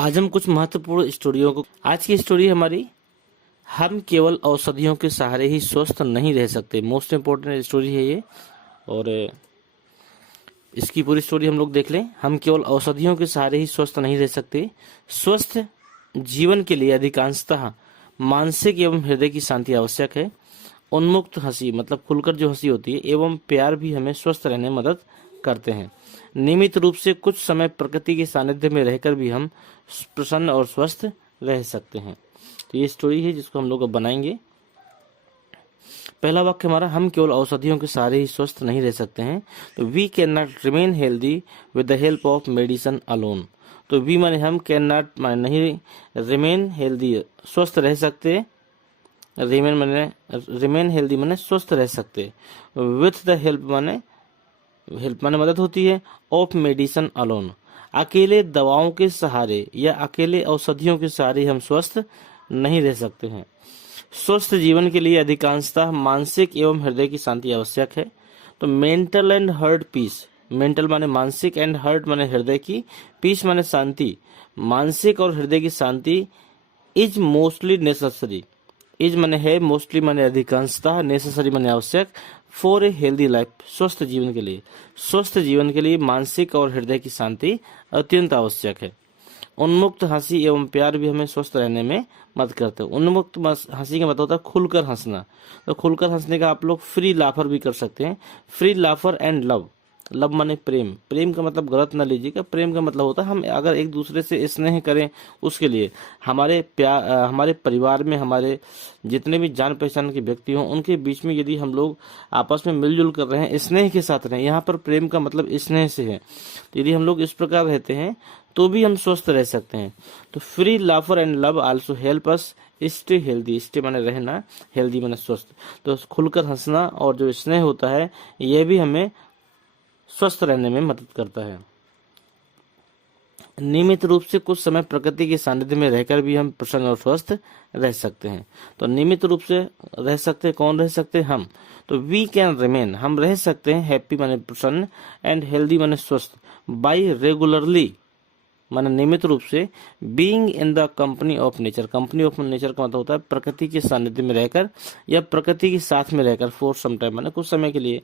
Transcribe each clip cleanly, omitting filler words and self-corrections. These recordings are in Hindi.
आज हम कुछ महत्वपूर्ण स्टोरियों को आज की स्टोरी हमारी हम केवल औषधियों के सहारे ही स्वस्थ नहीं रह सकते। मोस्ट इम्पोर्टेंट स्टोरी है ये, और इसकी पूरी स्टोरी हम लोग देख लें। हम केवल औषधियों के सहारे ही स्वस्थ नहीं रह सकते। स्वस्थ जीवन के लिए अधिकांशतः मानसिक एवं हृदय की शांति आवश्यक है। उन्मुक्त हंसी मतलब खुलकर जो हंसी होती है एवं प्यार भी हमें स्वस्थ रहने में मदद करते हैं। नियमित रूप से कुछ समय प्रकृति के सानिध्य में रहकर भी हम प्रसन्न और स्वस्थ रह सकते हैं। तो ये स्टोरी है जिसको हम लोग अब बनाएंगे। पहला वाक्य हमारा, हम केवल औषधियों के सहारे ही स्वस्थ नहीं रह सकते हैं। तो we can not remain healthy with the help of medicine alone. तो वी माने हम, कैन नॉट माने नहीं, रिमेन हेल्दी स्वस्थ रह सकते, रिमेन हेल्दी माने स्वस्थ रह सकते, विथ द हेल्प माने मदद होती है, ऑफ मेडिसिन अलोन अकेले दवाओं के सहारे या अकेले औषधियों के सहारे हम स्वस्थ नहीं रह सकते हैं। स्वस्थ जीवन के लिए अधिकांशतः मानसिक एवं हृदय की शांति आवश्यक है। तो mental and heart peace, mental माने मानसिक एंड हार्ट माने हृदय की, पीस माने शांति, मानसिक और हृदय की शांति इज मोस्टली नेसेसरी, इज माने है, मोस्टली माने अधिकांशतः, नेसेसरी माने आवश्यक, फॉर ए हेल्दी लाइफ स्वस्थ जीवन के लिए। स्वस्थ जीवन के लिए मानसिक और हृदय की शांति अत्यंत आवश्यक है। उन्मुक्त हंसी एवं प्यार भी हमें स्वस्थ रहने में मदद करते हैं। उन्मुक्त हंसी का मतलब होता है खुलकर हंसना। तो खुलकर हंसने का आप लोग फ्री लाफर भी कर सकते हैं। फ्री लाफर एंड लव, लव माने प्रेम, प्रेम का मतलब गलत ना लीजिएगा, प्रेम का मतलब होता है हम अगर एक दूसरे से स्नेह करें उसके लिए। हमारे हमारे परिवार में हमारे जितने भी जान पहचान के व्यक्ति हों उनके बीच में यदि हम लोग आपस में मिलजुल कर रहे हैं, स्नेह के साथ रहें, यहाँ पर प्रेम का मतलब स्नेह से है, तो यदि हम लोग इस प्रकार रहते हैं तो भी हम स्वस्थ रह सकते हैं। तो free लाफर and love also help us stay healthy, stay माने रहना, हेल्दी माने स्वस्थ। तो खुलकर हंसना और जो स्नेह होता है यह भी हमें स्वस्थ रहने में मदद करता है। नियमित रूप से कुछ समय प्रकृति के सानिध्य में रहकर भी हम प्रसन्न और स्वस्थ रह सकते हैं। तो नियमित रूप से रह सकते हैं, कौन रह सकते हैं? हम। तो वी कैन रिमेन, हम रह सकते हैं, हैप्पी माने प्रसन्न, एंड हेल्दी माने स्वस्थ, बाई रेगुलरली माने नियमित रूप से, being in the company of nature, company of nature का मतलब होता है प्रकृति के सानिध्य में रहकर या प्रकृति के साथ में रहकर, फॉर सम टाइम माने कुछ समय के लिए।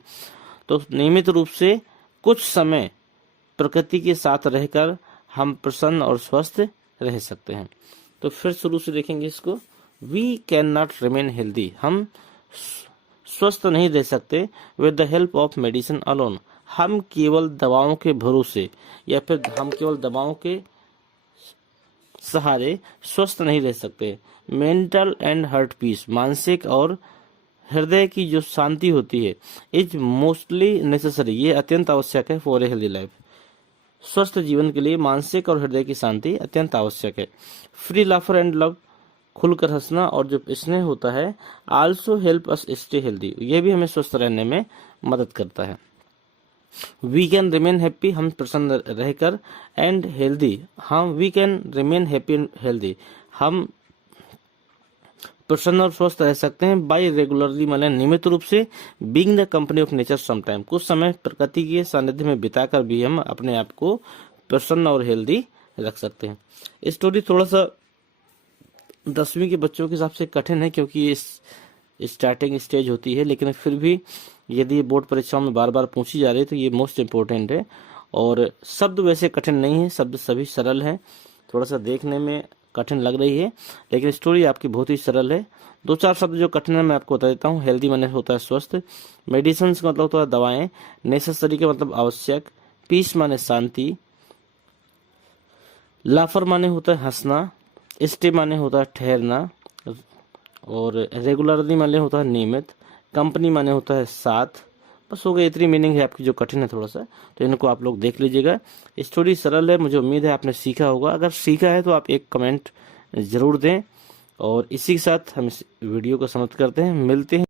तो नियमित रूप से कुछ समय प्रकृति के साथ रहकर हम प्रसन्न और स्वस्थ रह सकते हैं। तो फिर शुरू से देखेंगे इसको। We can not remain healthy, हम स्वस्थ नहीं रह सकते, with the help of medicine alone, हम केवल दवाओं के भरोसे या फिर हम केवल दवाओं के सहारे स्वस्थ नहीं रह सकते। मेंटल एंड हार्ट पीस, मानसिक और हृदय की जो शांति होती है, इज मोस्टली नेसेसरी, ये अत्यंत आवश्यक है, फॉर ए हेल्दी लाइफ स्वस्थ जीवन के लिए मानसिक और हृदय की शांति अत्यंत आवश्यक है। फ्री लाफर एंड लव, खुलकर हंसना और जो स्नेह होता है, also help us stay healthy, ये भी हमें स्वस्थ रहने में मदद करता है। वी कैन रिमेन हैप्पी, हम प्रसन्न रहकर, एंड हेल्दी, हम we can remain happy and healthy, हम प्रसन्न और स्वस्थ रह सकते हैं, बाई रेगुलरली माने नियमित रूप से, being the company of nature some time, कुछ समय प्रकृति के सानिध्य में बिताकर भी हम अपने आप को प्रसन्न और हेल्दी रख सकते हैं। स्टोरी थोड़ा सा 10वीं के बच्चों के हिसाब से कठिन है क्योंकि इस स्टार्टिंग स्टेज होती है, लेकिन फिर भी यदि बोर्ड परीक्षाओं में बार बार पूछी जा रही है तो ये मोस्ट इम्पोर्टेंट है। और शब्द वैसे कठिन नहीं है, शब्द सभी सरल हैं, थोड़ा सा देखने में कठिन लग रही है लेकिन स्टोरी आपकी बहुत ही सरल है। 2-4 शब्द जो कठिन है मैं आपको बता देता हूँ। हेल्दी माने होता है स्वस्थ, मेडिसिन का मतलब होता है दवाएं, नेसेसरी का मतलब आवश्यक, पीस माने शांति, लाफर माने होता है हंसना, स्टे माने होता है ठहरना, और रेगुलरली माने होता है नियमित, कंपनी माने होता है साथ। बस हो गया, इतनी मीनिंग है आपकी जो कठिन है थोड़ा सा, तो इनको आप लोग देख लीजिएगा। स्टोरी सरल है, मुझे उम्मीद है आपने सीखा होगा। अगर सीखा है तो आप एक कमेंट जरूर दें, और इसी के साथ हम इस वीडियो को समाप्त करते हैं। मिलते हैं